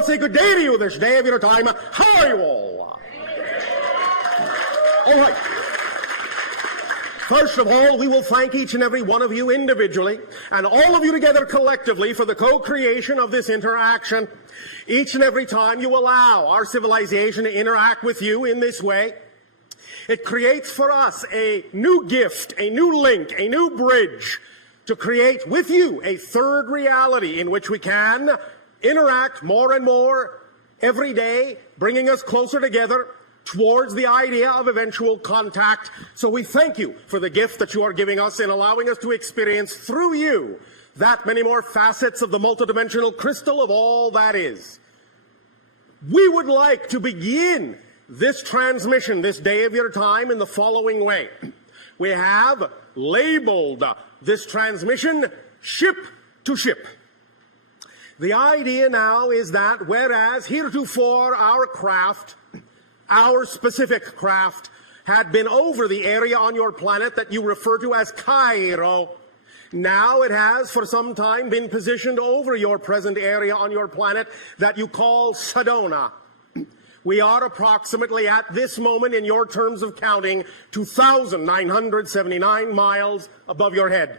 I'll say good day to you this day of your time. How are you all? All right. First of all, we will thank each and every one of you individually and all of you together collectively for the co-creation of this interaction. Each and every time you allow our civilization to interact with you in this way, it creates for us a new gift, a new link, a new bridge to create with you a third reality in which we can interact more and more every day, bringing us closer together towards the idea of eventual contact. So we thank you for the gift that you are giving us in allowing us to experience through you that many more facets of the multidimensional crystal of all that is. We would like to begin this transmission, this day of your time, in the following way. We have labeled this transmission ship to ship. The idea now is that whereas heretofore our craft, our specific craft, had been over the area on your planet that you refer to as Cairo, now it has for some time been positioned over your present area on your planet that you call Sedona. We are approximately at this moment, in your terms of counting, 2,979 miles above your head.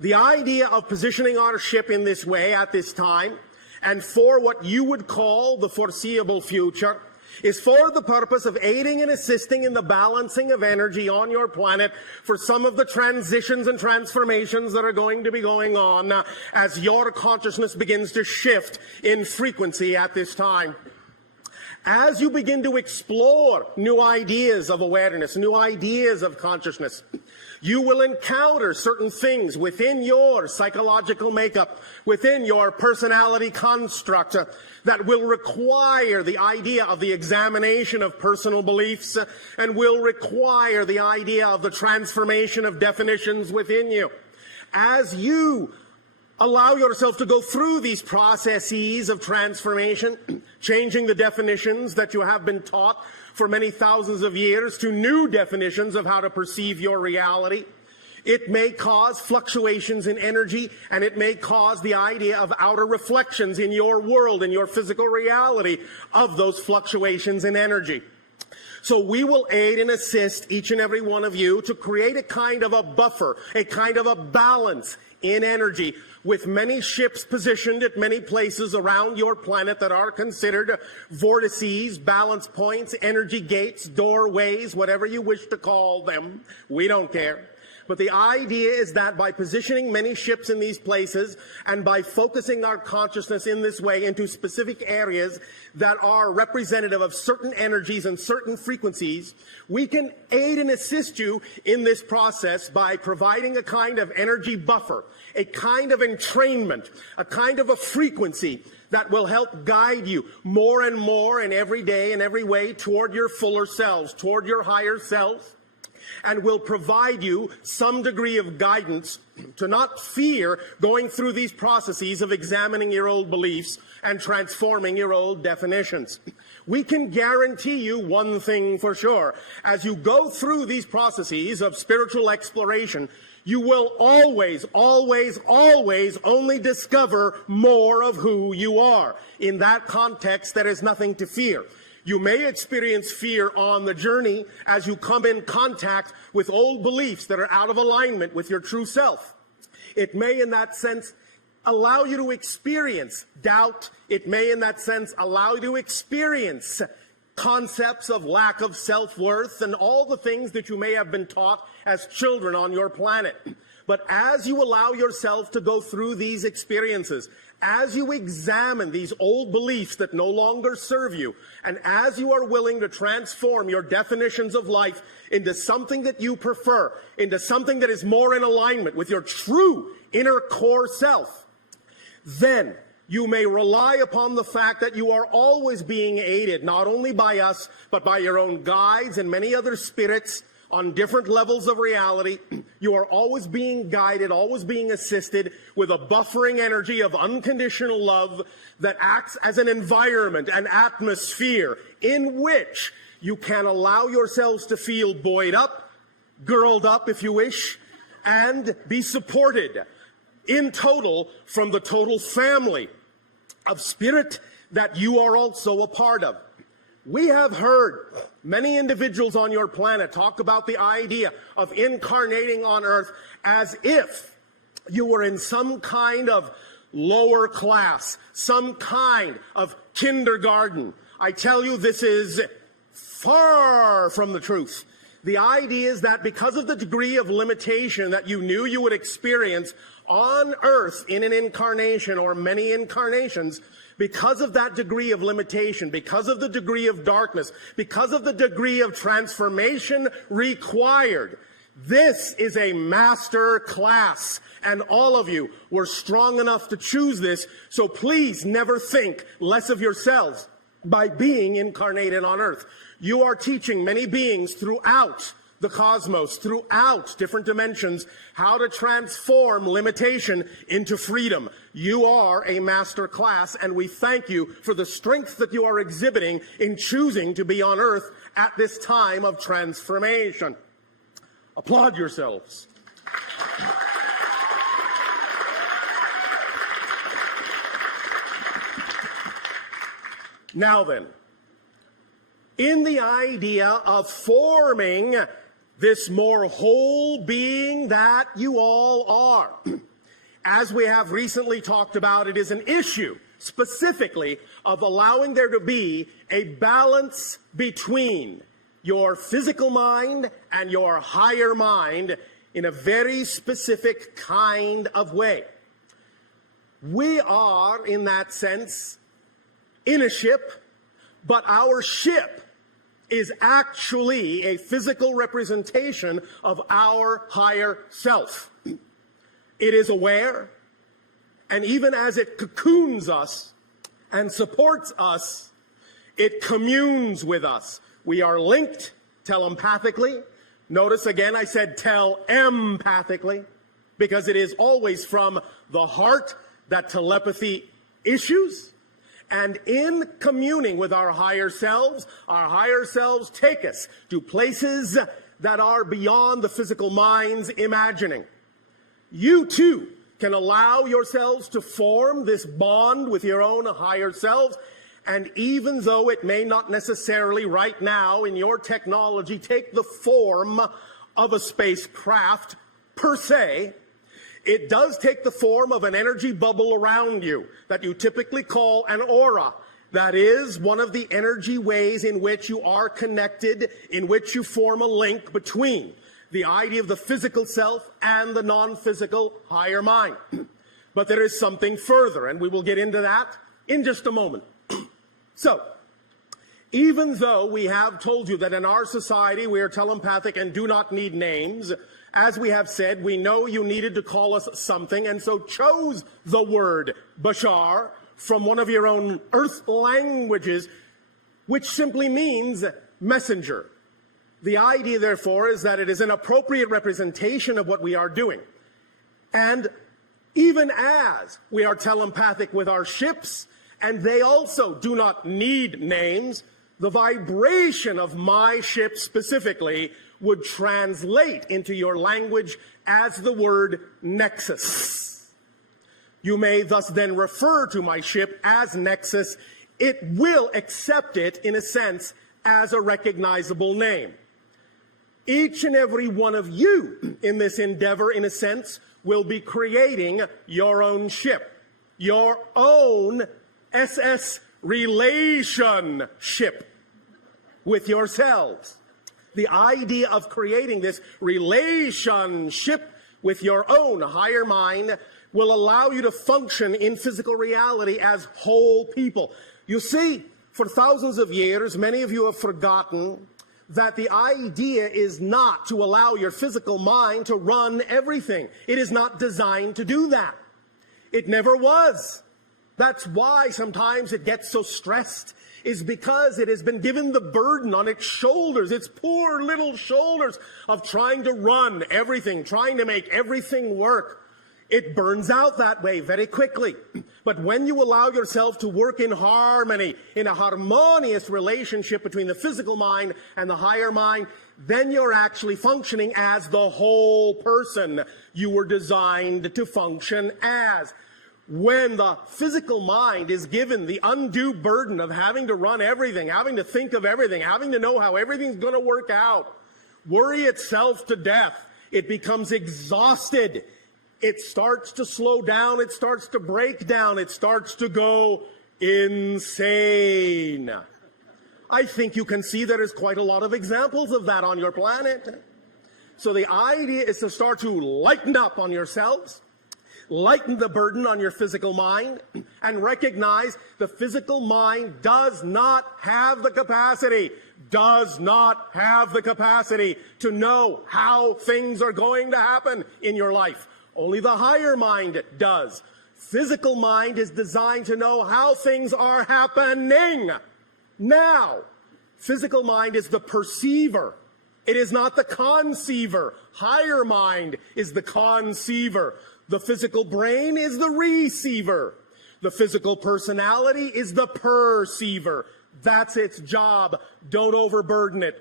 The idea of positioning our ship in this way at this time, and for what you would call the foreseeable future, is for the purpose of aiding and assisting in the balancing of energy on your planet for some of the transitions and transformations that are going to be going on as your consciousness begins to shift in frequency at this time. As you begin to explore new ideas of awareness, new ideas of consciousness, you will encounter certain things within your psychological makeup, within your personality construct, that will require the idea of the examination of personal beliefs and will require the idea of the transformation of definitions within you. As you allow yourself to go through these processes of transformation, changing the definitions that you have been taught for many thousands of years to new definitions of how to perceive your reality, it may cause fluctuations in energy, and it may cause the idea of outer reflections in your world, in your physical reality, of those fluctuations in energy. So we will aid and assist each and every one of you to create a kind of a buffer, a kind of a balance in energy, with many ships positioned at many places around your planet that are considered vortices, balance points, energy gates, doorways, whatever you wish to call them. We don't care. But the idea is that by positioning many ships in these places and by focusing our consciousness in this way into specific areas that are representative of certain energies and certain frequencies, we can aid and assist you in this process by providing a kind of energy buffer, a kind of entrainment, a kind of a frequency that will help guide you more and more in every day and every way toward your fuller selves, toward your higher selves, and will provide you some degree of guidance to not fear going through these processes of examining your old beliefs and transforming your old definitions. We can guarantee you one thing for sure. As you go through these processes of spiritual exploration, you will always, always, always only discover more of who you are. In that context, there is nothing to fear. You may experience fear on the journey as you come in contact with old beliefs that are out of alignment with your true self. It may, in that sense, allow you to experience doubt. It may, in that sense, allow you to experience concepts of lack of self-worth and all the things that you may have been taught as children on your planet. But as you allow yourself to go through these experiences, as you examine these old beliefs that no longer serve you, and as you are willing to transform your definitions of life into something that you prefer, into something that is more in alignment with your true inner core self, then you may rely upon the fact that you are always being aided, not only by us, but by your own guides and many other spirits on different levels of reality. You are always being guided, always being assisted with a buffering energy of unconditional love that acts as an environment, an atmosphere in which you can allow yourselves to feel buoyed up, girdled up if you wish, and be supported in total from the total family of spirit that you are also a part of. We have heard many individuals on your planet talk about the idea of incarnating on Earth as if you were in some kind of lower class, some kind of kindergarten. I tell you, this is far from the truth. The idea is that because of the degree of limitation that you knew you would experience on Earth in an incarnation or many incarnations, because of that degree of limitation, because of the degree of darkness, because of the degree of transformation required, this is a master class, and all of you were strong enough to choose this, so please never think less of yourselves by being incarnated on Earth. You are teaching many beings throughout the cosmos, throughout different dimensions, how to transform limitation into freedom. You are a master class, and we thank you for the strength that you are exhibiting in choosing to be on Earth at this time of transformation. Applaud yourselves. Now then, in the idea of forming this more whole being that you all are, as we have recently talked about, it is an issue specifically of allowing there to be a balance between your physical mind and your higher mind in a very specific kind of way. We are, in that sense, in a ship, but our ship is actually a physical representation of our higher self. It is aware, and even as it cocoons us and supports us, it communes with us. We are linked telepathically. Notice again I said telempathically, because it is always from the heart that telepathy issues. And in communing with our higher selves take us to places that are beyond the physical mind's imagining. You too can allow yourselves to form this bond with your own higher selves, and even though it may not necessarily right now in your technology take the form of a spacecraft per se, it does take the form of an energy bubble around you that you typically call an aura. That is one of the energy ways in which you are connected, in which you form a link between the idea of the physical self and the non-physical higher mind. But there is something further, and we will get into that in just a moment. So, even though we have told you that in our society we are telepathic and do not need names, as we have said, we know you needed to call us something, and so chose the word Bashar from one of your own Earth languages, which simply means messenger. The idea, therefore, is that it is an appropriate representation of what we are doing. And even as we are telepathic with our ships, and they also do not need names, the vibration of my ship specifically would translate into your language as the word Nexus. You may thus then refer to my ship as Nexus. It will accept it, in a sense, as a recognizable name. Each and every one of you in this endeavor, in a sense, will be creating your own ship, your own SS relationship with yourselves. The idea of creating this relationship with your own higher mind will allow you to function in physical reality as whole people. You see, for thousands of years, many of you have forgotten that the idea is not to allow your physical mind to run everything. It is not designed to do that. It never was. That's why sometimes it gets so stressed, is because it has been given the burden on its shoulders, its poor little shoulders, of trying to run everything, trying to make everything work. It burns out that way very quickly. But when you allow yourself to work in harmony, in a harmonious relationship between the physical mind and the higher mind, then you're actually functioning as the whole person you were designed to function as. when the physical mind is given the undue burden of having to run everything, having to think of everything, having to know how everything's going to work out, worry itself to death, it becomes exhausted. It starts to slow down. It starts to break down. It starts to go insane. I think you can see there's quite a lot of examples of that on your planet. So the idea is to start to lighten up on yourselves, lighten the burden on your physical mind, and recognize the physical mind does not have the capacity to know how things are going to happen in your life. Only the higher mind does. Physical mind is designed to know how things are happening now. Physical mind is the perceiver. It is not the conceiver. Higher mind is the conceiver. The physical brain is the receiver. The physical personality is the perceiver. That's its job. Don't overburden it.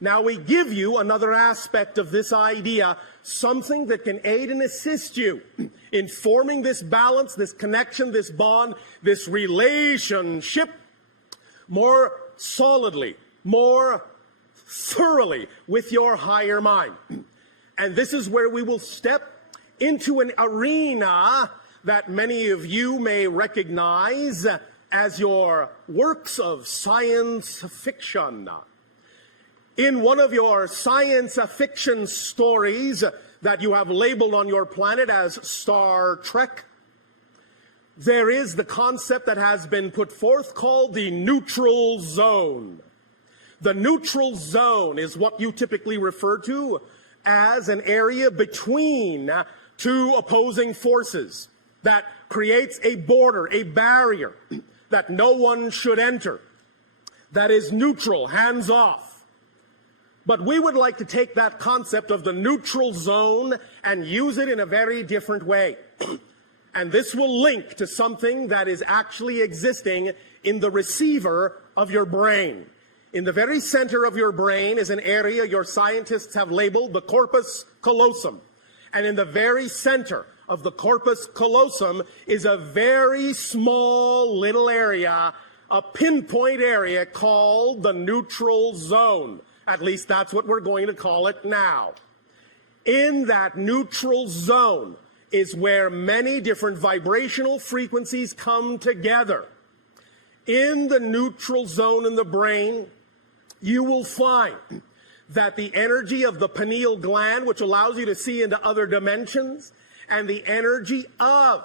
Now we give you another aspect of this idea, something that can aid and assist you in forming this balance, this connection, this bond, this relationship more solidly, more thoroughly with your higher mind. And this is where we will step into an arena that many of you may recognize as your works of science fiction. In one of your science fiction stories that you have labeled on your planet as Star Trek, there is the concept that has been put forth called the neutral zone. The neutral zone is what you typically refer to as an area between two opposing forces that creates a border, a barrier that no one should enter, that is neutral, hands off. But we would like to take that concept of the neutral zone and use it in a very different way. And this will link to something that is actually existing in the receiver of your brain. In the very center of your brain is an area your scientists have labeled the corpus callosum. And in the very center of the corpus callosum is a very small little area, a pinpoint area called the neutral zone. At least that's what we're going to call it now. In that neutral zone is where many different vibrational frequencies come together. In the neutral zone in the brain, you will find that the energy of the pineal gland, which allows you to see into other dimensions, and the energy of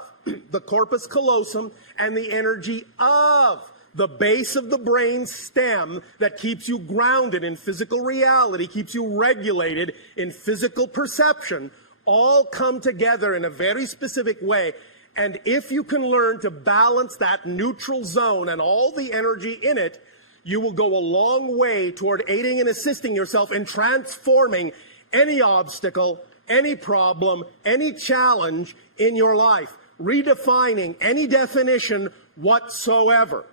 the corpus callosum, and the energy of the base of the brain stem that keeps you grounded in physical reality, keeps you regulated in physical perception, all come together in a very specific way. And if you can learn to balance that neutral zone and all the energy in it, you will go a long way toward aiding and assisting yourself in transforming any obstacle, any problem, any challenge in your life, redefining any definition whatsoever.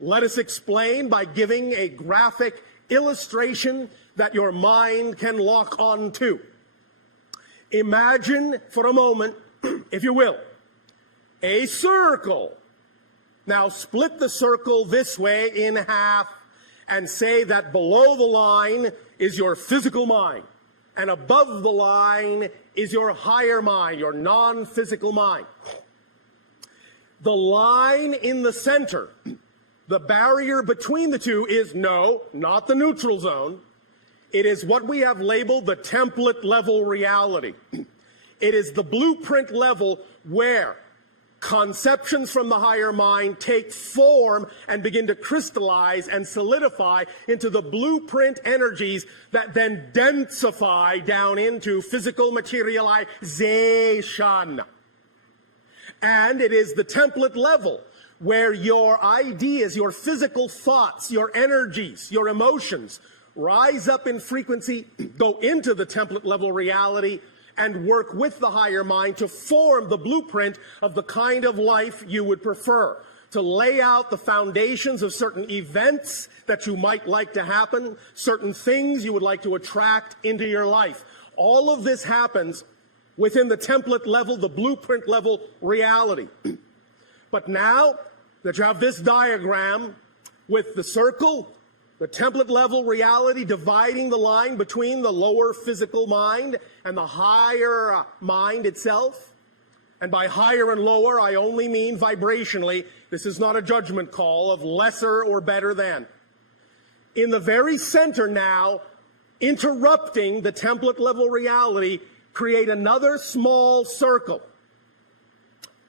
Let us explain by giving a graphic illustration that your mind can lock on to. Imagine for a moment, if you will, a circle. Now split the circle this way in half and say that below the line is your physical mind and above the line is your higher mind, your non-physical mind. The line in the center, the barrier between the two is not the neutral zone. It is what we have labeled the template level reality. It is the blueprint level where conceptions from the higher mind take form and begin to crystallize and solidify into the blueprint energies that then densify down into physical materialization. And it is the template level where your ideas, your physical thoughts, your energies, your emotions rise up in frequency, go into the template level reality, and work with the higher mind to form the blueprint of the kind of life you would prefer, to lay out the foundations of certain events that you might like to happen, certain things you would like to attract into your life. All of this happens within the template level, the blueprint level reality. But now that you have this diagram with the circle, the template level reality dividing the line between the lower physical mind and the higher mind itself, and by higher and lower, I only mean vibrationally. This is not a judgment call of lesser or better than. In the very center now, interrupting the template level reality, create another small circle.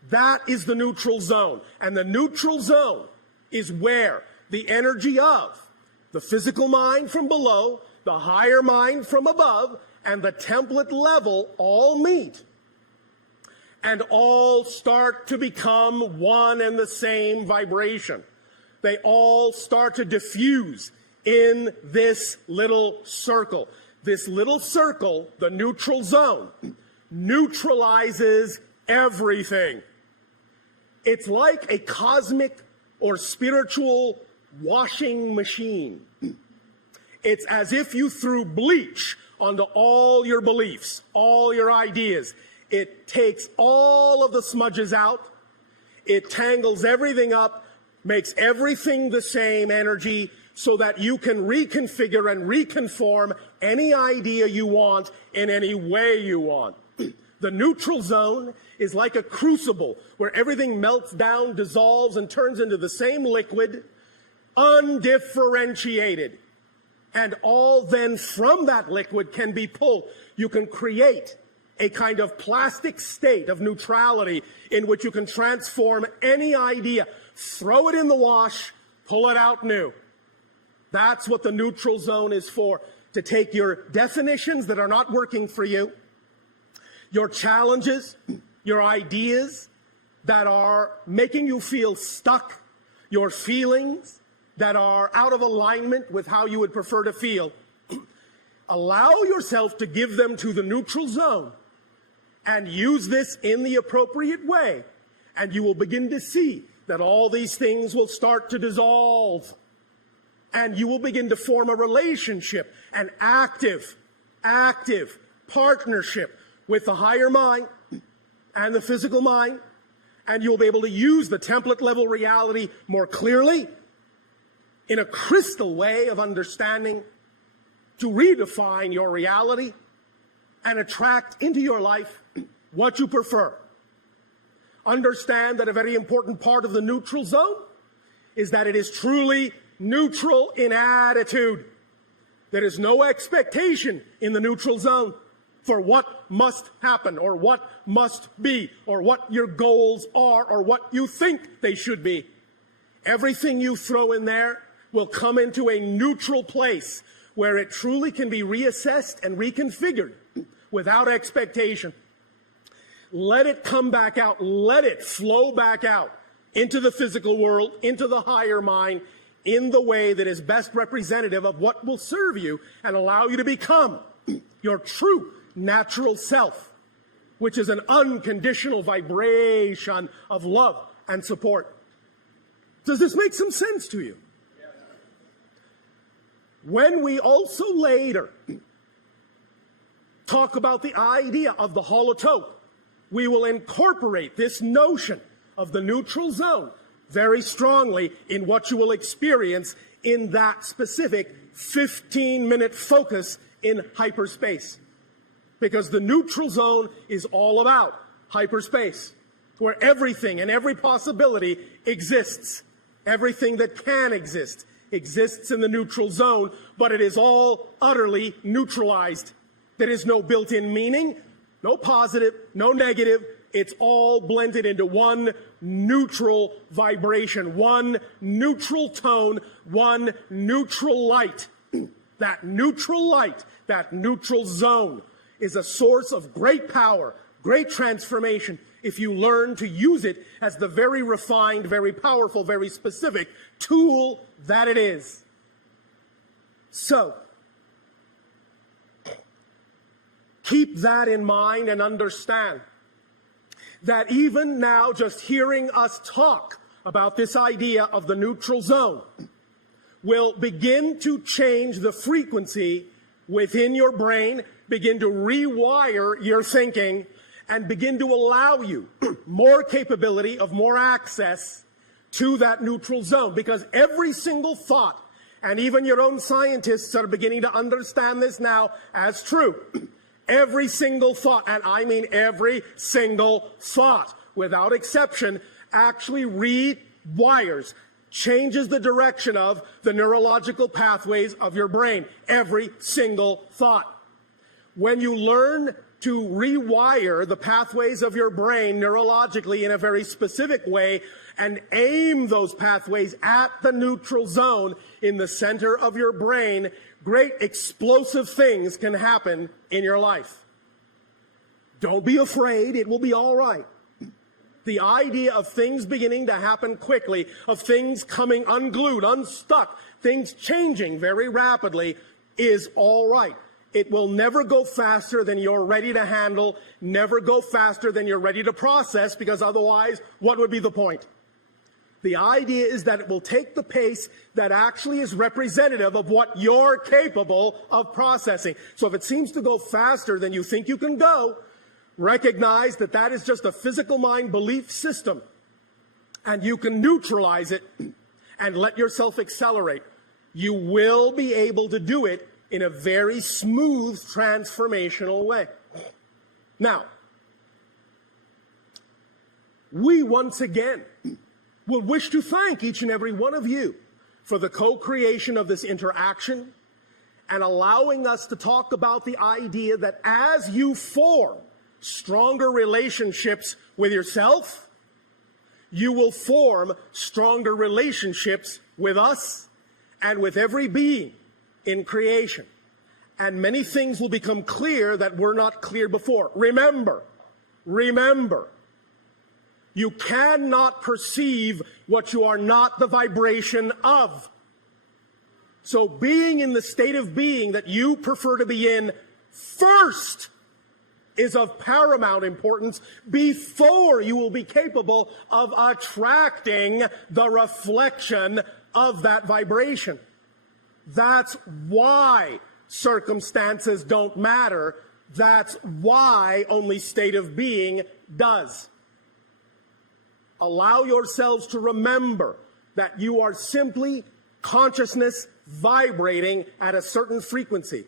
That is the neutral zone. And the neutral zone is where the energy of the physical mind from below, the higher mind from above, and the template level all meet and all start to become one and the same vibration. They all start to diffuse in this little circle. This little circle, the neutral zone, neutralizes everything. It's like a cosmic or spiritual washing machine. It's as if you threw bleach onto all your beliefs, all your ideas. It takes all of the smudges out. It tangles everything up, makes everything the same energy so that you can reconfigure and reconform any idea you want in any way you want. The neutral zone is like a crucible where everything melts down, dissolves, and turns into the same liquid, undifferentiated. And all then from that liquid can be pulled. You can create a kind of plastic state of neutrality in which you can transform any idea, throw it in the wash, pull it out new. That's what the neutral zone is for, to take your definitions that are not working for you, your challenges, your ideas that are making you feel stuck, your feelings that are out of alignment with how you would prefer to feel. Allow yourself to give them to the neutral zone and use this in the appropriate way, and you will begin to see that all these things will start to dissolve, and you will begin to form a relationship, an active partnership with the higher mind and the physical mind, and you'll be able to use the template level reality more clearly in a crystal way of understanding to redefine your reality and attract into your life what you prefer. Understand that a very important part of the neutral zone is that it is truly neutral in attitude. There is no expectation in the neutral zone for what must happen or what must be or what your goals are or what you think they should be. Everything you throw in there will come into a neutral place where it truly can be reassessed and reconfigured without expectation. Let it come back out. Let it flow back out into the physical world, into the higher mind, in the way that is best representative of what will serve you and allow you to become your true natural self, which is an unconditional vibration of love and support. Does this make some sense to you? When we also later talk about the idea of the holotope, we will incorporate this notion of the neutral zone very strongly in what you will experience in that specific 15-minute focus in hyperspace. Because the neutral zone is all about hyperspace, where everything and every possibility exists. Everything that can exist exists in the neutral zone, but it is all utterly neutralized. There is no built-in meaning, no positive, no negative. It's all blended into one neutral vibration, one neutral tone, one neutral light. That neutral light, that neutral zone is a source of great power, great transformation, if you learn to use it as the very refined, very powerful, very specific tool that it is. So, keep that in mind and understand that even now, just hearing us talk about this idea of the neutral zone will begin to change the frequency within your brain, begin to rewire your thinking, and begin to allow you more capability of more access to that neutral zone. Because every single thought, and even your own scientists are beginning to understand this now as true, every single thought, and I mean every single thought, without exception, actually rewires, changes the direction of the neurological pathways of your brain. Every single thought. When you learn to rewire the pathways of your brain neurologically in a very specific way and aim those pathways at the neutral zone in the center of your brain, great explosive things can happen in your life. Don't be afraid. It will be all right. The idea of things beginning to happen quickly, of things coming unglued, unstuck, things changing very rapidly is all right. It will never go faster than you're ready to handle, never go faster than you're ready to process, because otherwise, what would be the point? The idea is that it will take the pace that actually is representative of what you're capable of processing. So if it seems to go faster than you think you can go, recognize that that is just a physical mind belief system, and you can neutralize it and let yourself accelerate. You will be able to do it in a very smooth, transformational way. Now, we once again will wish to thank each and every one of you for the co-creation of this interaction and allowing us to talk about the idea that as you form stronger relationships with yourself, you will form stronger relationships with us and with every being in creation. And many things will become clear that were not clear before. Remember, you cannot perceive what you are not the vibration of. So being in the state of being that you prefer to be in first is of paramount importance before you will be capable of attracting the reflection of that vibration. That's why circumstances don't matter. That's why only state of being does. Allow yourselves to remember that you are simply consciousness vibrating at a certain frequency.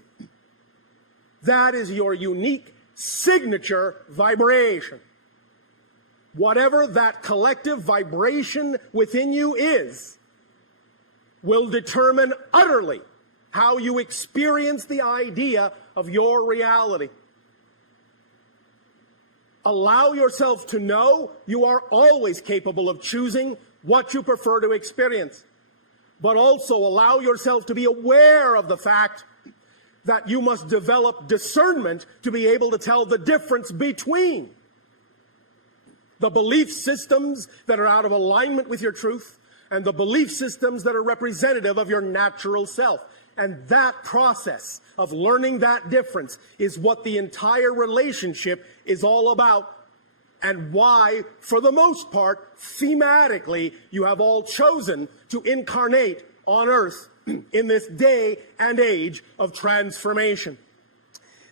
That is your unique signature vibration. Whatever that collective vibration within you is, will determine utterly how you experience the idea of your reality. Allow yourself to know you are always capable of choosing what you prefer to experience, but also allow yourself to be aware of the fact that you must develop discernment to be able to tell the difference between the belief systems that are out of alignment with your truth and the belief systems that are representative of your natural self. And that process of learning that difference is what the entire relationship is all about, and why, for the most part, thematically, you have all chosen to incarnate on Earth in this day and age of transformation.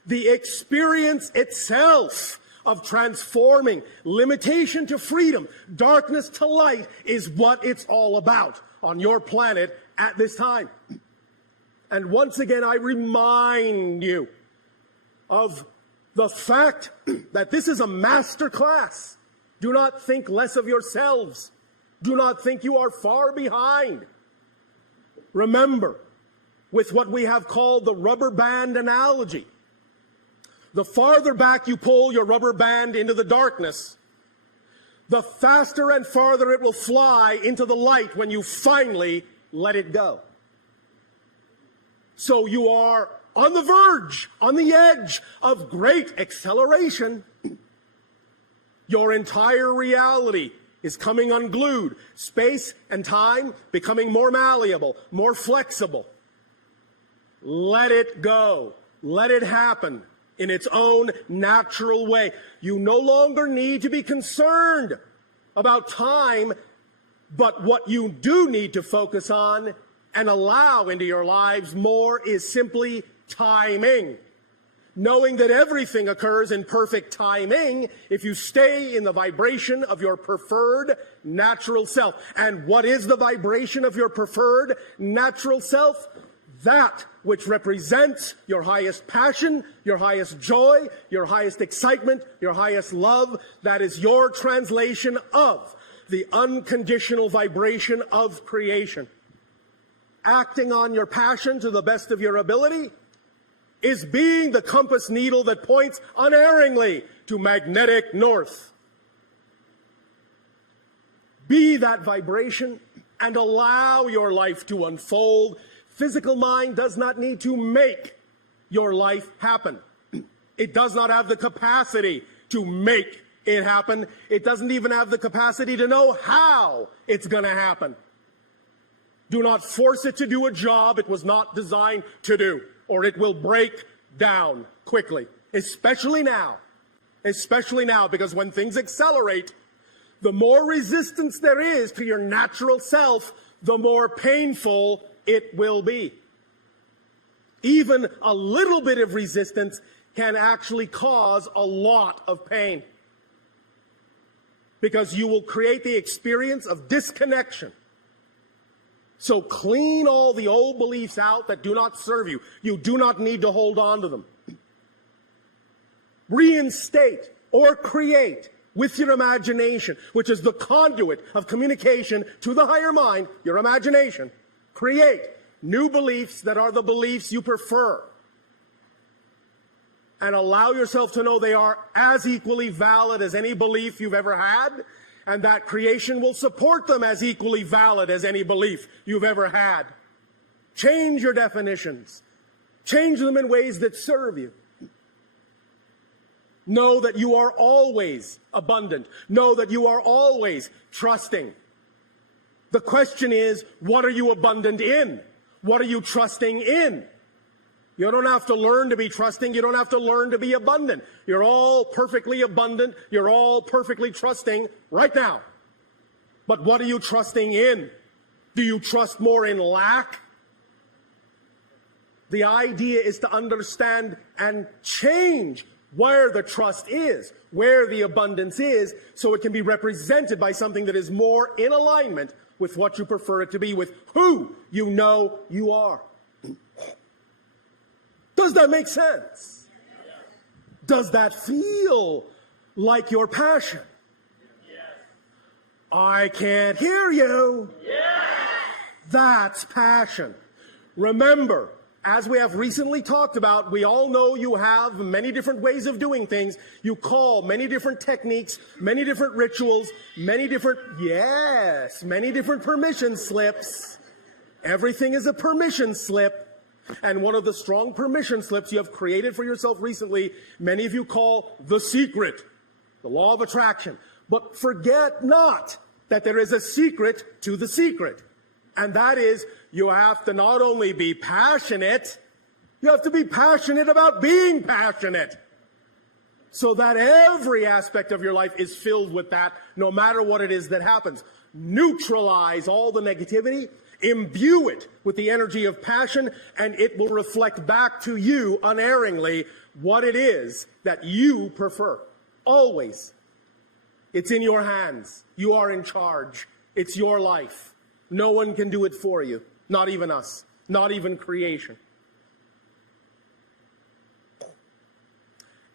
The experience itself of transforming limitation to freedom, darkness to light, is what it's all about on your planet at this time. And once again, I remind you of the fact that this is a master class. Do not think less of yourselves. Do not think you are far behind. Remember, with what we have called the rubber band analogy, the farther back you pull your rubber band into the darkness, the faster and farther it will fly into the light when you finally let it go. So you are on the verge, on the edge of great acceleration. Your entire reality is coming unglued. Space and time becoming more malleable, more flexible. Let it go. Let it happen in its own natural way. You no longer need to be concerned about time, but what you do need to focus on and allow into your lives more is simply timing. knowing that everything occurs in perfect timing if you stay in the vibration of your preferred natural self. And what is the vibration of your preferred natural self? That which represents your highest passion, your highest joy, your highest excitement, your highest love. That is your translation of the unconditional vibration of creation. Acting on your passion to the best of your ability is being the compass needle that points unerringly to magnetic north. Be that vibration and allow your life to unfold. Physical mind does not need to make your life happen. It does not have the capacity to make it happen. It doesn't even have the capacity to know how it's going to happen. Do not force it to do a job it was not designed to do, or it will break down quickly, especially now, because when things accelerate, the more resistance there is to your natural self, the more painful it will be. Even a little bit of resistance can actually cause a lot of pain, because you will create the experience of disconnection. So clean all the old beliefs out that do not serve you. You do not need to hold on to them. Reinstate or create with your imagination, which is the conduit of communication to the higher mind, your imagination. Create new beliefs that are the beliefs you prefer. And allow yourself to know they are as equally valid as any belief you've ever had, and that creation will support them as equally valid as any belief you've ever had. Change your definitions. Change them in ways that serve you. Know that you are always abundant. Know that you are always trusting. The question is, what are you abundant in? What are you trusting in? You don't have to learn to be trusting. You don't have to learn to be abundant. You're all perfectly abundant. You're all perfectly trusting right now. But what are you trusting in? Do you trust more in lack? The idea is to understand and change where the trust is, where the abundance is, so it can be represented by something that is more in alignment with what you prefer it to be, with who you know you are. Does that make sense? Does that feel like your passion? I can't hear you. That's passion. Remember, as we have recently talked about, we all know you have many different ways of doing things. You call many different techniques, many different rituals, many different permission slips. Everything is a permission slip. And one of the strong permission slips you have created for yourself recently, many of you call the secret, the law of attraction. But forget not that there is a secret to the secret. And that is, you have to not only be passionate, you have to be passionate about being passionate. So that every aspect of your life is filled with that, no matter what it is that happens. Neutralize all the negativity, imbue it with the energy of passion, and it will reflect back to you unerringly what it is that you prefer. Always. It's in your hands. You are in charge. It's your life. No one can do it for you. Not even us. Not even creation.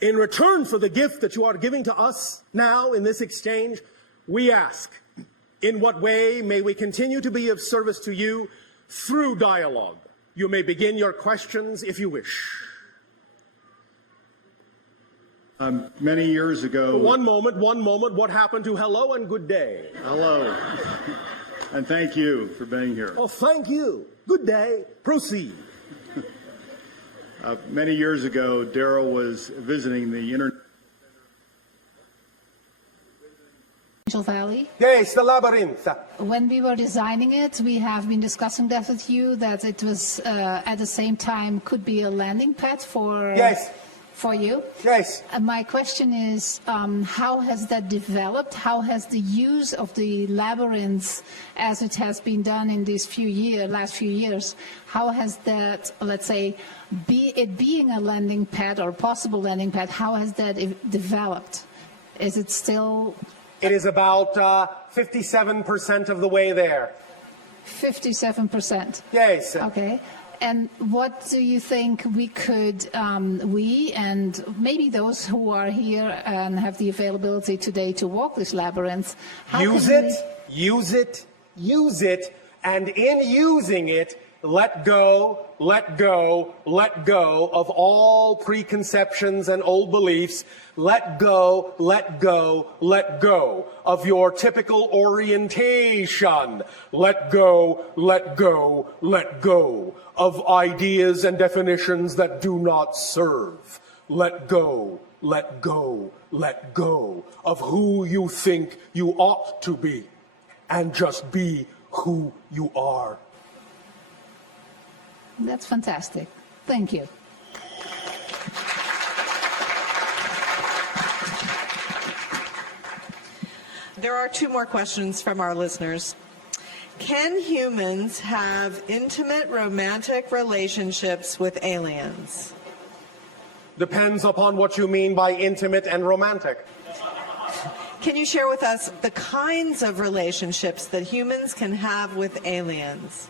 In return for the gift that you are giving to us now in this exchange, we ask, in what way may we continue to be of service to you through dialogue? You may begin your questions if you wish. Many years ago... One moment. What happened to hello and good day? Hello. And thank you for being here. Oh, thank you. Good day. Proceed. Many years ago, Daryl was visiting the Valley. Yes, the labyrinth. When we were designing it, we have been discussing that with you, that it was at the same time could be a landing pad for for you. Yes. My question is, how has that developed? How has the use of the labyrinths, as it has been done in these last few years, how has that, let's say, it being a landing pad or possible landing pad, how has that developed? Is it still? It is about 57% of the way there. 57%. Yes. Okay. And what do you think we could, we and maybe those who are here and have the availability today to walk this labyrinth, how Use can it, use it, use it, and in using it, let go, let go, let go of all preconceptions and old beliefs. Let go, let go, let go of your typical orientation. Let go, let go, let go of ideas and definitions that do not serve. Let go, let go, let go of who you think you ought to be, and just be who you are. That's fantastic. Thank you. There are two more questions from our listeners. Can humans have intimate romantic relationships with aliens? Depends upon what you mean by intimate and romantic. Can you share with us the kinds of relationships that humans can have with aliens?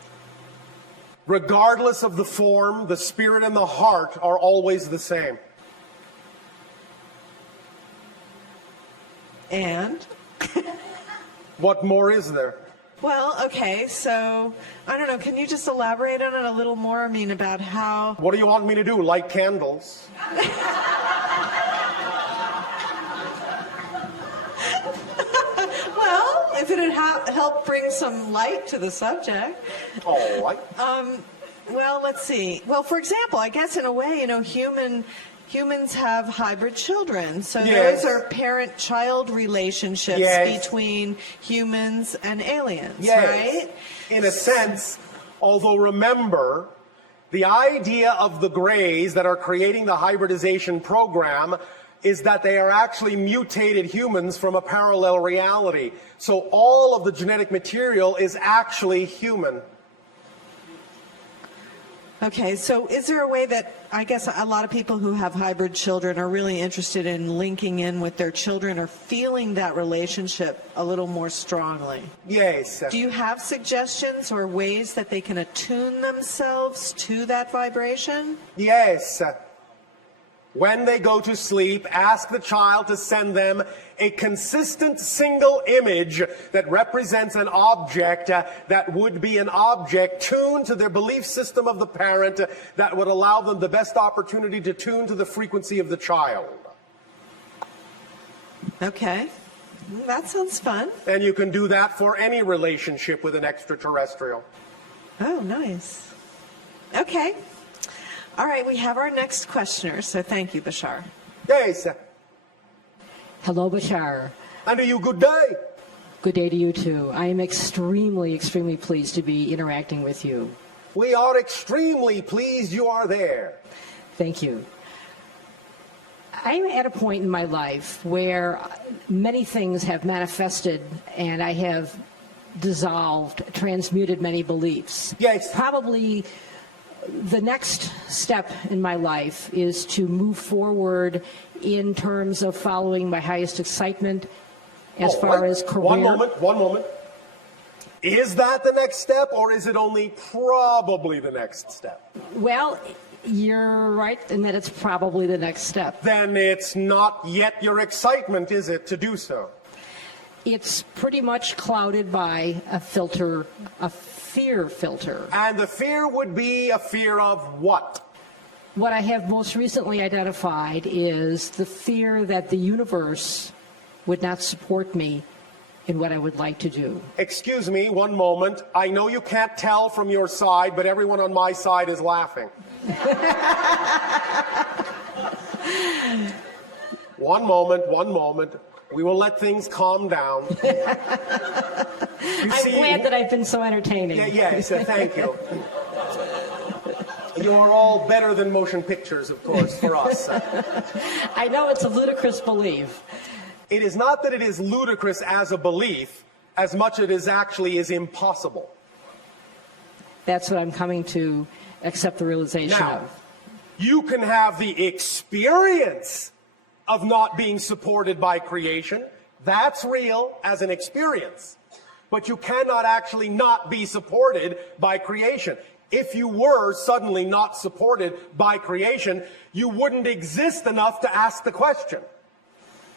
Regardless of the form, the spirit and the heart are always the same. And? What more is there? Well, okay, so, I don't know, can you just elaborate on it a little more? I mean, about how... What do you want me to do? Light candles? Well, if it had helped bring some light to the subject. All right. Well, let's see. Well, for example, I guess in a way, you know, humans have hybrid children. So Yes. those are parent-child relationships Yes. between humans and aliens, Yes. right? In a sense, although remember, the idea of the Greys that are creating the hybridization program is that they are actually mutated humans from a parallel reality. So all of the genetic material is actually human. Okay, so is there a way that, I guess a lot of people who have hybrid children are really interested in linking in with their children or feeling that relationship a little more strongly? Yes. Do you have suggestions or ways that they can attune themselves to that vibration? Yes. When they go to sleep, ask the child to send them a consistent single image that represents an object that would be an object tuned to their belief system of the parent that would allow them the best opportunity to tune to the frequency of the child. Okay, that sounds fun. And you can do that for any relationship with an extraterrestrial. Oh, nice. Okay. All right, we have our next questioner, so thank you, Bashar. Yes. Hello, Bashar. And to you, good day. Good day to you, too. I am extremely pleased to be interacting with you. We are extremely pleased you are there. Thank you. I'm at a point in my life where many things have manifested and I have dissolved, transmuted many beliefs. Yes. Probably the next step in my life is to move forward in terms of following my highest excitement as far as career. One moment. Is that the next step, or is it only probably the next step? Well, you're right in that it's probably the next step. Then it's not yet your excitement, is it, to do so? It's pretty much clouded by a filter, a fear filter. And the fear would be a fear of what? What I have most recently identified is the fear that the universe would not support me in what I would like to do. Excuse me, one moment. I know you can't tell from your side, but everyone on my side is laughing. One moment. We will let things calm down. I'm glad that I've been so entertaining. Yes, thank you. You're all better than motion pictures, of course, for us. I know it's a ludicrous belief. It is not that it is ludicrous as a belief, as much as it actually is impossible. That's what I'm coming to accept the realization Now, of. you can have the experience of not being supported by creation. That's real as an experience. But you cannot actually not be supported by creation. If you were suddenly not supported by creation, you wouldn't exist enough to ask the question.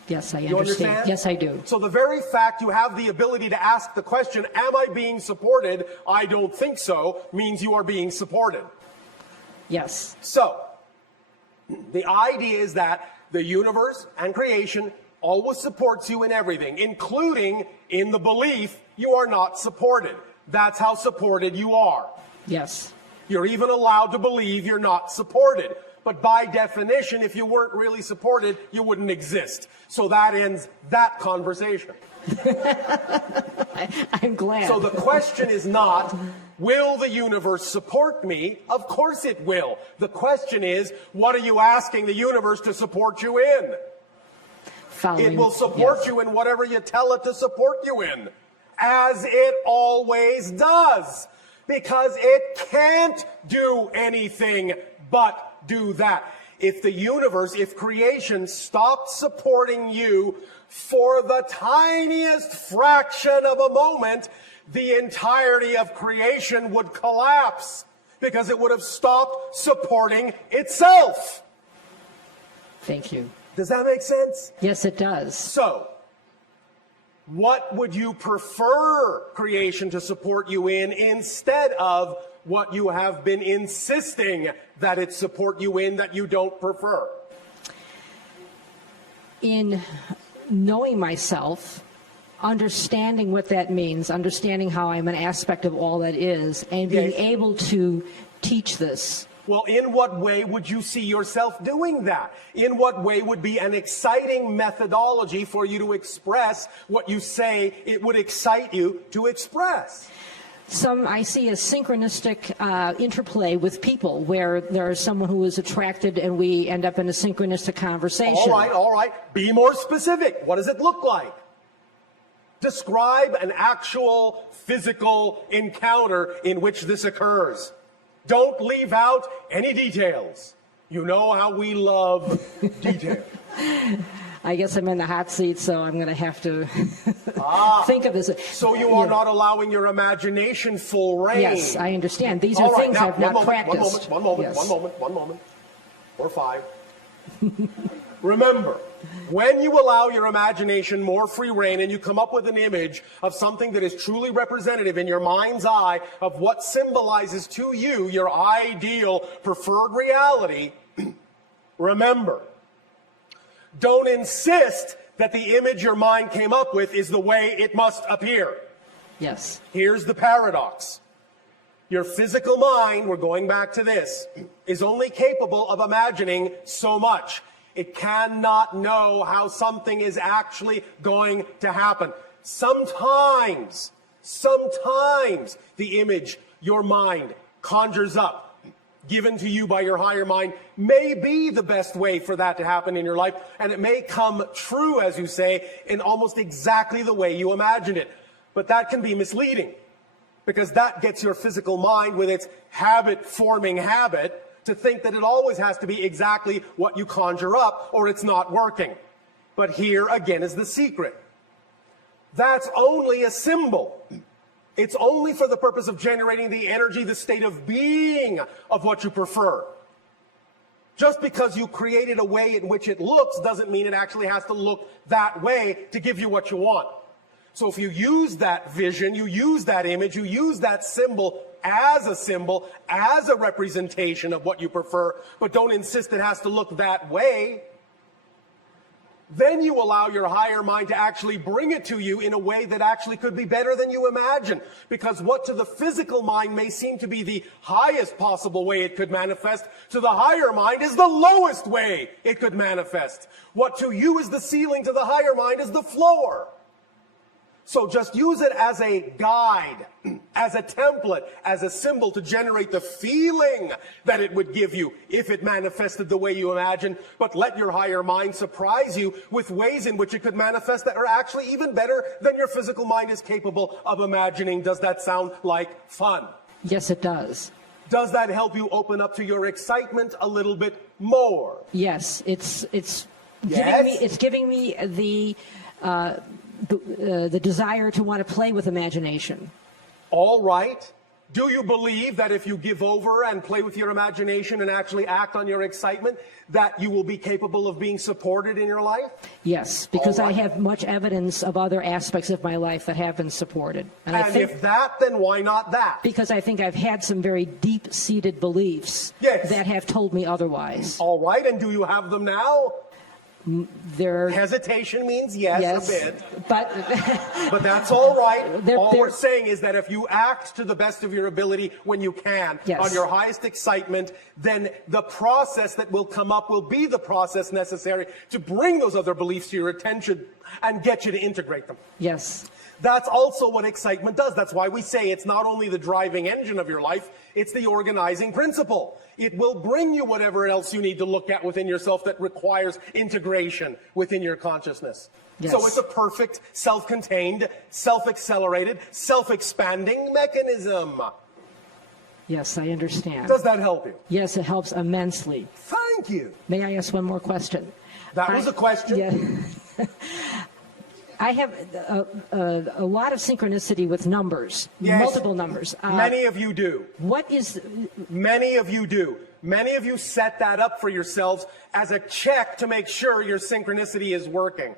Yes, I You understand. understand? Yes, I do. So the very fact you have the ability to ask the question, am I being supported? I don't think so, means you are being supported. Yes. So, the idea is that the universe and creation always supports you in everything, including in the belief you are not supported. That's how supported you are. Yes. You're even allowed to believe you're not supported. But by definition, if you weren't really supported, you wouldn't exist. So that ends that conversation. I'm glad. So the question is not, will the universe support me? Of course it will. The question is, what are you asking the universe to support you in? Following, It will support yes. you in whatever you tell it to support you in, as it always does, because it can't do anything but do that. If the universe, if creation stopped supporting you for the tiniest fraction of a moment, the entirety of creation would collapse because it would have stopped supporting itself. Thank you. Does that make sense? Yes, it does. So, what would you prefer creation to support you in instead of what you have been insisting that it support you in that you don't prefer? In knowing myself, understanding what that means, understanding how I'm an aspect of all that is, and being Yes. able to teach this. Well, in what way would you see yourself doing that? In what way would be an exciting methodology for you to express what you say it would excite you to express? I see a synchronistic interplay with people where there is someone who is attracted and we end up in a synchronistic conversation. All right. Be more specific. What does it look like? Describe an actual physical encounter in which this occurs. Don't leave out any details. You know how we love detail. I guess I'm in the hot seat, so I'm going to have to think of this. So you are not allowing your imagination full reign. Yes, I understand. These All are right, things now, I've not practiced. One moment. Or 5. Remember, when you allow your imagination more free reign and you come up with an image of something that is truly representative in your mind's eye of what symbolizes to you your ideal preferred reality, remember, don't insist that the image your mind came up with is the way it must appear. Yes. Here's the paradox. Your physical mind, we're going back to this, is only capable of imagining so much. It cannot know how something is actually going to happen. Sometimes the image your mind conjures up, given to you by your higher mind, may be the best way for that to happen in your life, and it may come true, as you say, in almost exactly the way you imagined it. But that can be misleading, because that gets your physical mind with its habit-forming habit to think that it always has to be exactly what you conjure up, or it's not working. But here again is the secret. That's only a symbol. It's only for the purpose of generating the energy, the state of being of what you prefer. Just because you created a way in which it looks doesn't mean it actually has to look that way to give you what you want. So if you use that vision, you use that image, you use that symbol, as a representation of what you prefer, but don't insist it has to look that way, then you allow your higher mind to actually bring it to you in a way that actually could be better than you imagine. Because what to the physical mind may seem to be the highest possible way it could manifest, to the higher mind is the lowest way it could manifest. What to you is the ceiling, to the higher mind is the floor. So just use it as a guide, as a template, as a symbol to generate the feeling that it would give you if it manifested the way you imagine. But let your higher mind surprise you with ways in which it could manifest that are actually even better than your physical mind is capable of imagining. Does that sound like fun? Yes, it does. Does that help you open up to your excitement a little bit more? Yes, it's Yes? giving me the desire to want to play with imagination. All right. Do you believe that if you give over and play with your imagination and actually act on your excitement, that you will be capable of being supported in your life? Yes, because All right. I have much evidence of other aspects of my life that have been supported. And if that, then why not that? Because I think I've had some very deep-seated beliefs Yes. that have told me otherwise. All right. And do you have them now? They're, Hesitation means yes, yes, a bit. but But that's all right. They're- All they're- we're saying is that if you act to the best of your ability when you can, Yes. on your highest excitement, then the process that will come up will be the process necessary to bring those other beliefs to your attention and get you to integrate them. yes, That's also what excitement does. That's why we say it's not only the driving engine of your life, it's the organizing principle. It will bring you whatever else you need to look at within yourself that requires integration within your consciousness. Yes. So it's a perfect, self-contained, self-accelerated, self-expanding mechanism. yes, I understand. Does that help you? Yes, it helps immensely. Thank you. May I ask one more question? That was a question. Yeah. I have a lot of synchronicity with numbers, Yes. multiple numbers. Many of you do. What is, Many of you do. Many of you set that up for yourselves as a check to make sure your synchronicity is working.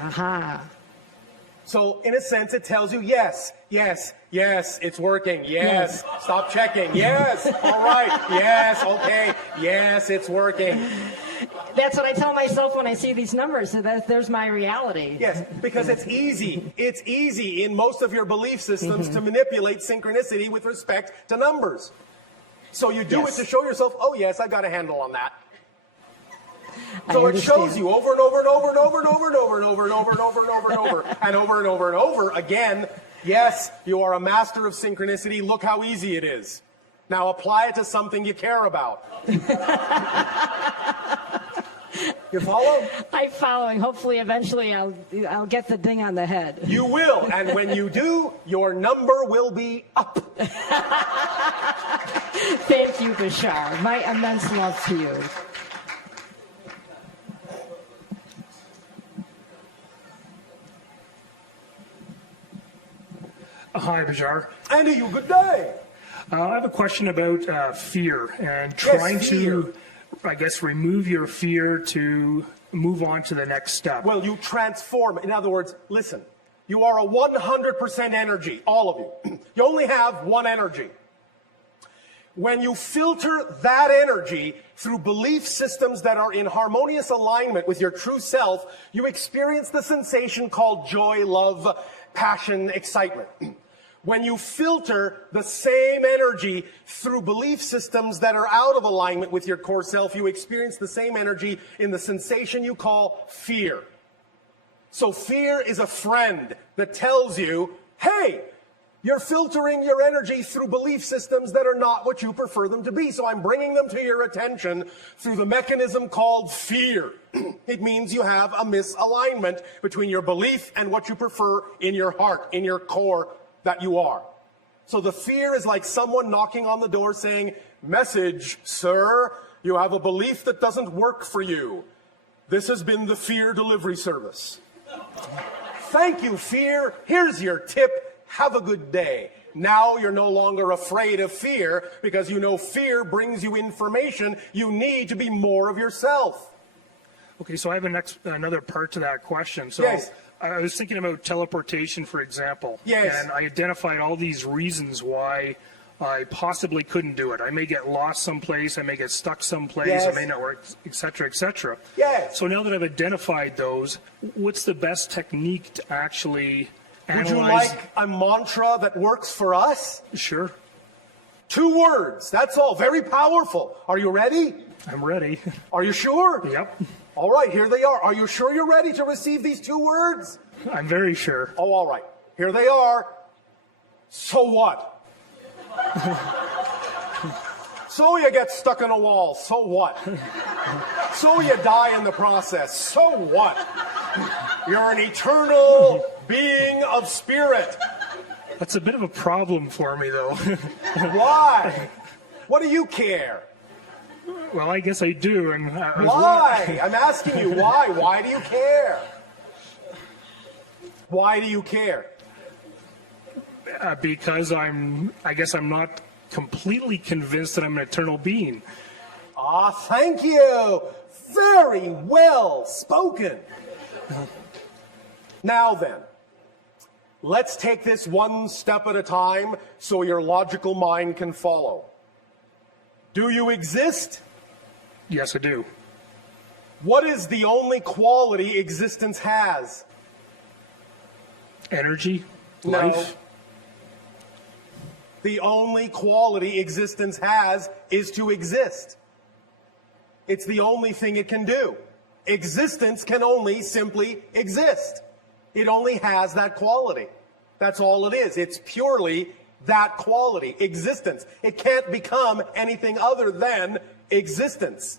aha, So, in a sense, it tells you, yes, yes, yes, it's working. Yes, stop checking. Yes, all right. Yes, okay. Yes, it's working. that's what I tell myself when I see these numbers, so there's my reality. Yes, because it's easy. It's easy in most of your belief systems to manipulate synchronicity with respect to numbers. So you do Yes. it to show yourself, oh, yes, I got a handle on that. I So it shows understand. you over and over and over and over and over and over and over and over and over and over and over and over and over and over again. Yes, you are a master of synchronicity. Look how easy it is. Now apply it to something you care about. You follow? I'm following. Hopefully, eventually, I'll get the ding on the head. You will, and when you do, your number will be up. Thank you, Bashar. My immense love to you. Hi, Bashar. Andy, you good day. I have a question about fear and trying fear. to, I guess, remove your fear to move on to the next step. Well, you transform. In other words, listen, you are a 100% energy, all of you. You only have one energy. When you filter that energy through belief systems that are in harmonious alignment with your true self, you experience the sensation called joy, love, passion, excitement. When you filter the same energy through belief systems that are out of alignment with your core self, you experience the same energy in the sensation you call fear. So fear is a friend that tells you, hey, you're filtering your energy through belief systems that are not what you prefer them to be. So I'm bringing them to your attention through the mechanism called fear. It means you have a misalignment between your belief and what you prefer in your heart, in your core that you are. So the fear is like someone knocking on the door saying, message, sir, you have a belief that doesn't work for you. This has been the fear delivery service. Thank you, fear. Here's your tip. Have a good day. Now you're no longer afraid of fear because you know fear brings you information you need to be more of yourself. Okay, so I have another part to that question. So Yes. I was thinking about teleportation, for example. Yes. And I identified all these reasons why I possibly couldn't do it. I may get lost someplace, I may get stuck someplace, Yes. it may not work, et cetera, et cetera. Yes. So now that I've identified those, what's the best technique to actually Would you analyze? like a mantra that works for us? Sure, 2 words. That's all. Very powerful. Are you ready? I'm ready. Are you sure? Yep, All right, here they are. Are you sure you're ready to receive these 2 words? I'm very sure. Oh, all right. here they are. So what? So you get stuck in a wall. So what? So you die in the process. So what? You're an eternal being of spirit. That's a bit of a problem for me, though. Why? What do you care? Well, I guess I do. And Why? I'm asking you, why? Why do you care? Why do you care? Because I guess I'm not completely convinced that I'm an eternal being. Ah, thank you. Very well spoken. Now then, let's take this one step at a time so your logical mind can follow. Do you exist? Yes, I do. What is the only quality existence has? Energy? No. Life? The only quality existence has is to exist. It's the only thing it can do. Existence can only simply exist. It only has that quality. That's all it is. It's purely that quality, existence. It can't become anything other than existence.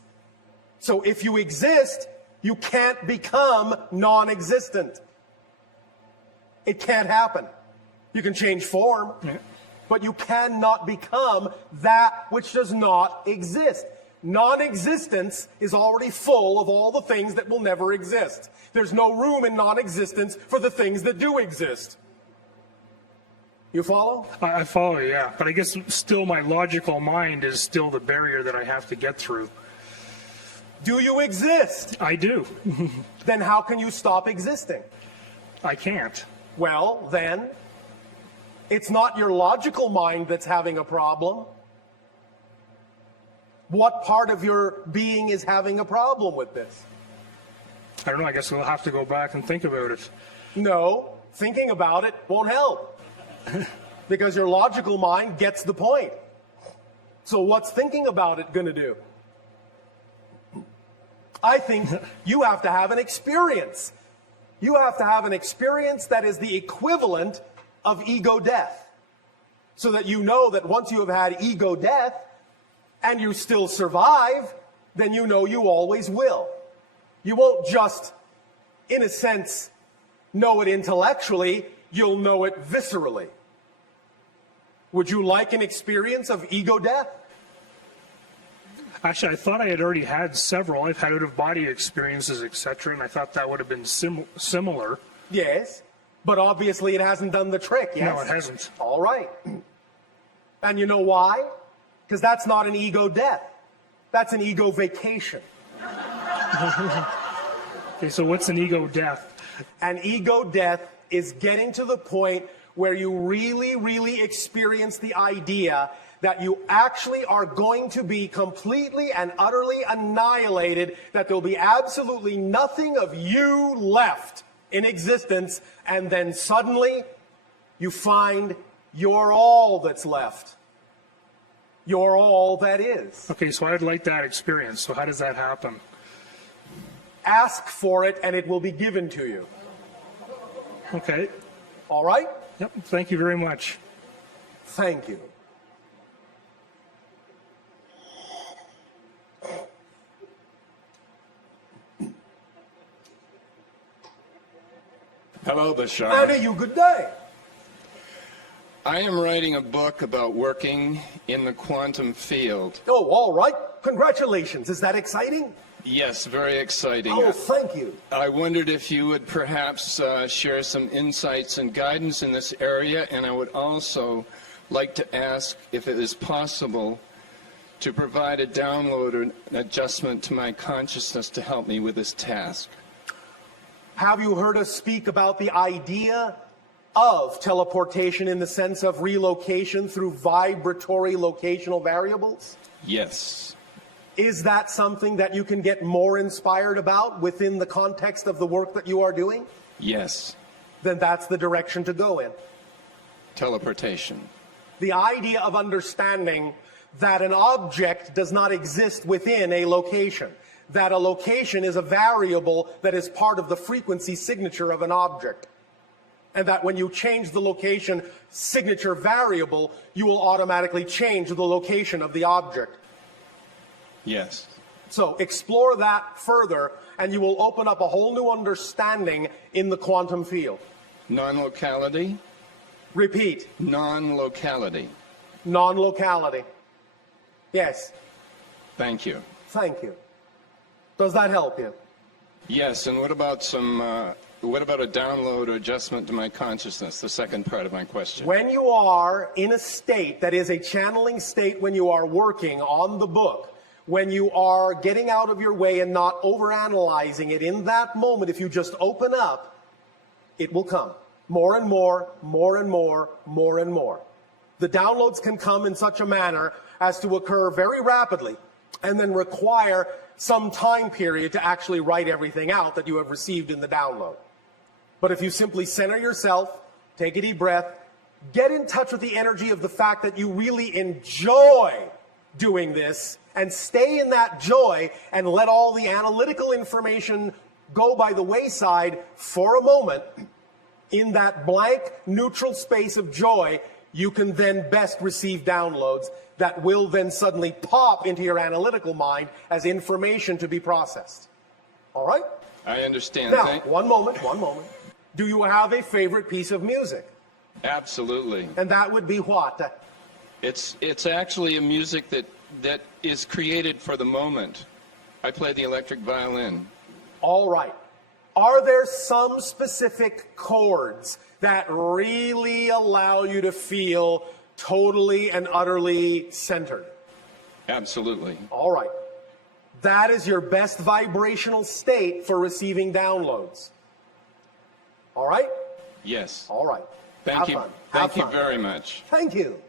So if you exist, you can't become non-existent. It can't happen. You can change form, but you cannot become that which does not exist. Non-existence is already full of all the things that will never exist. There's no room in non-existence for the things that do exist. You follow? I follow, yeah. But I guess still my logical mind is still the barrier that I have to get through. Do you exist? I do. Then how can you stop existing? I can't. Well, then, it's not your logical mind that's having a problem. What part of your being is having a problem with this? I don't know. I guess we'll have to go back and think about it. No, thinking about it won't help. Because your logical mind gets the point. So what's thinking about it going to do? I think you have to have an experience. You have to have an experience that is the equivalent of ego death. So that you know that once you have had ego death and you still survive, then you know you always will. You won't just, in a sense, know it intellectually, you'll know it viscerally. Would you like an experience of ego death? Actually, I thought I had already had several. I've had out-of-body experiences, etc., and I thought that would have been similar. Yes, but obviously it hasn't done the trick, yes? No, it hasn't. All right. And you know why? Because that's not an ego death. That's an ego vacation. Okay, so what's an ego death? An ego death is getting to the point where you really, really experience the idea that you actually are going to be completely and utterly annihilated, that there'll be absolutely nothing of you left in existence, and then suddenly you find you're all that's left. You're all that is. Okay, so I'd like that experience. So how does that happen? Ask for it and it will be given to you. Okay. All right? Yep. Thank you very much. Thank you. Hello, Bashar. And you good day. I am writing a book about working in the quantum field. Oh, all right. Congratulations. Is that exciting? Yes, very exciting. Oh, thank you. I wondered if you would perhaps share some insights and guidance in this area, and I would also like to ask if it is possible to provide a download or an adjustment to my consciousness to help me with this task. Have you heard us speak about the idea of teleportation in the sense of relocation through vibratory locational variables? Yes. Is that something that you can get more inspired about within the context of the work that you are doing? Yes. Then that's the direction to go in. Teleportation. The idea of understanding that an object does not exist within a location, that a location is a variable that is part of the frequency signature of an object. and that when you change the location signature variable, you will automatically change the location of the object. Yes. So explore that further, and you will open up a whole new understanding in the quantum field. Non-locality? Repeat. Non-locality. Non-locality. Yes. Thank you. Thank you. Does that help you? Yes, and what about a download or adjustment to my consciousness, the second part of my question? When you are in a state that is a channeling state, when you are working on the book, when you are getting out of your way and not overanalyzing it, in that moment, if you just open up, it will come. More and more, more and more, more and more. The downloads can come in such a manner as to occur very rapidly and then require some time period to actually write everything out that you have received in the download. But if you simply center yourself, take a deep breath, get in touch with the energy of the fact that you really enjoy doing this, and stay in that joy and let all the analytical information go by the wayside for a moment, in that blank, neutral space of joy, you can then best receive downloads that will then suddenly pop into your analytical mind as information to be processed. All right? I understand. Now, one moment. Do you have a favorite piece of music? Absolutely. And that would be what? It's actually a music that is created for the moment. I play the electric violin. All right. Are there some specific chords that really allow you to feel totally and utterly centered? Absolutely. All right. That is your best vibrational state for receiving downloads. All right? Yes. All right. Thank Have you. fun. Have Thank you fun. very much. Thank you.